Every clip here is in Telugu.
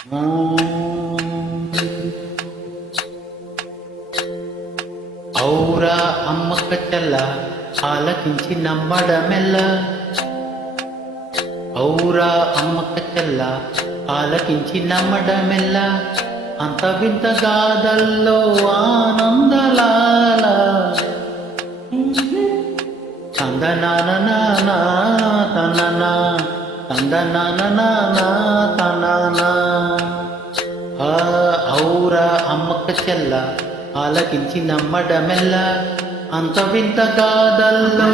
ఔరా అమ్మక్క చెల్ల ఆలకించి నమ్మడమెల్ల. ఔరా అమ్మక్క చెల్ల ఆలకించి నమ్మడమెల్ల. అంత వింత గాథల్లో ఆనందలాల. తందనాన తననా తందనాన తననా. ఆ అమ్మక్క చెల్ల ఆలకించి నమ్మడమెల్ల అంత వింత కాదల్లో.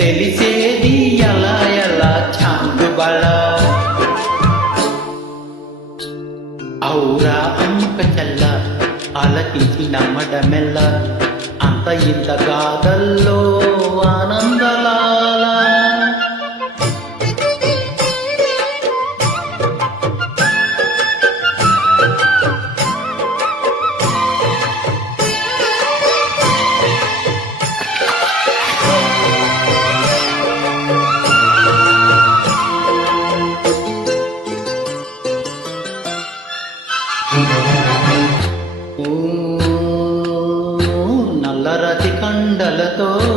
తెలిసేది ఎలా ఎలా చాంగుబళ ఔరా అమ్మక చెల్ల ఆలకించి నమ్మడమెల్ల అంత ఇంత గాథల్లో ఆనంద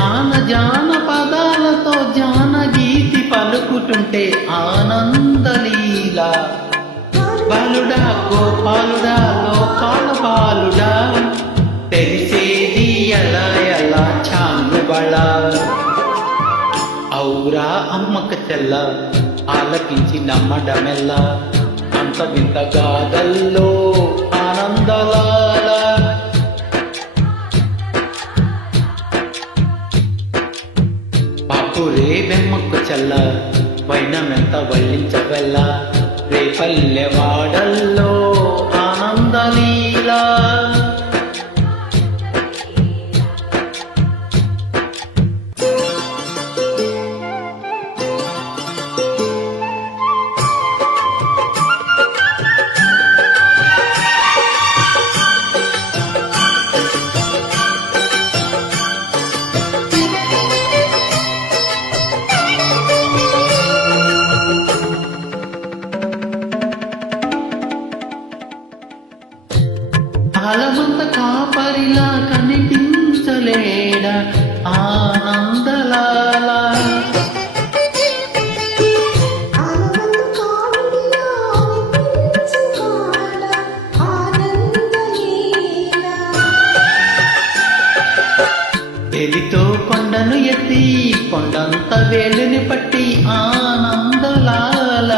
జాన జాన పదాలతో జాన గీతి పలుకుతుంటే ఆనందలీల బాలుడా గోపాలుడా లోకాల బాలుడా తెలిసేది ఎలా ఎలా చాంగుబళ ఔరా అమ్మక చెల్ల ఆలకించి నమ్మడమెల్లా అంత వింత గాథల్లో వెమ్మకు రే చెల్ల వైనమెంత వల్లించవెల్ల. రేపల్లె వాడల్లో ఆనందలీలా. చేతితో కొండను ఎత్తి కొండంత వేలుని పట్టి ఆనందలాల.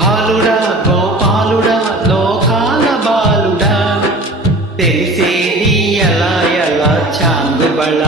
బాలుడా గోపాలుడా లోకాల బాలుడా. తెలిసేది ఎలా ఎలా చాంగుబళ